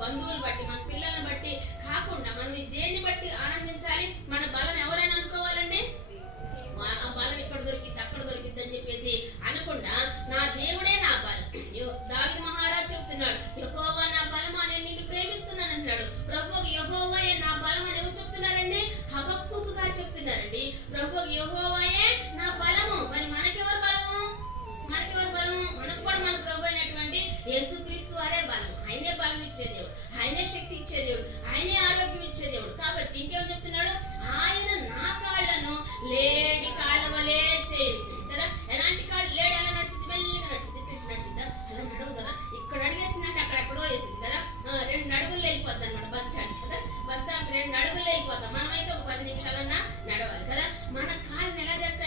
బంధువులు బట్టి, మన పిల్లల్ని బట్టి కాకుండా మనం దేన్ని బట్టి ఆనందించాలి? మన బలం ఎవరైనా అనుకోవాలండి, ఆ బలం ఇక్కడ దొరికిద్ది అక్కడ దొరికిద్ది అని చెప్పేసి అనకుండా నా దేవుడే నా బలం. దావీదు మహారాజు చెప్తున్నాడు, యెహోవా నా బలమా, నేను నిన్ను ప్రేమిస్తున్నాను అంటున్నాడు. ప్రభువుకి యెహోవాయే నా బలం అని ఎవరు చెప్తున్నారండి? హబక్కూకు గారు చెప్తున్నారండి. ప్రభువుకి యెహోవాయే నా బలము. మరి మనకెవరు బలము? మనకెవరు బలము? మనకు కూడా మన ప్రభు అయినటువంటి యేసుక్రీస్తు వారే బలం. ఆయనే బలం ఇచ్చే దేవుడు, ఆయనే శక్తి ఇచ్చే దేవుడు, ఆయనే ఆరోగ్యం ఇచ్చే దేవుడు. కాబట్టి ఇంకేమో చెప్తున్నాడు, ఆయన నా కాళ్ళను లేడి కాళ్ళ వలే చేయండి కదా. ఎలాంటి కాళ్ళు? లేడి ఎలా నడిచింది? మెల్లిగా నడిచింది. ఇట్లా నడిచిందా? అలా నడవు కదా. ఇక్కడ అడిగేసిందంటే అక్కడ ఎక్కడో వేసింది కదా. 2 అడుగులు వెళ్ళిపోద్ది అనమాట బస్ స్టాండ్ కదా. బస్ స్టాండ్ 2 అడుగులు వెళ్ళిపోతాం. మనమైతే ఒక 10 నిమిషాలన్నా నడవాలి కదా. మన కాళ్ళని ఎలా చేస్తాం?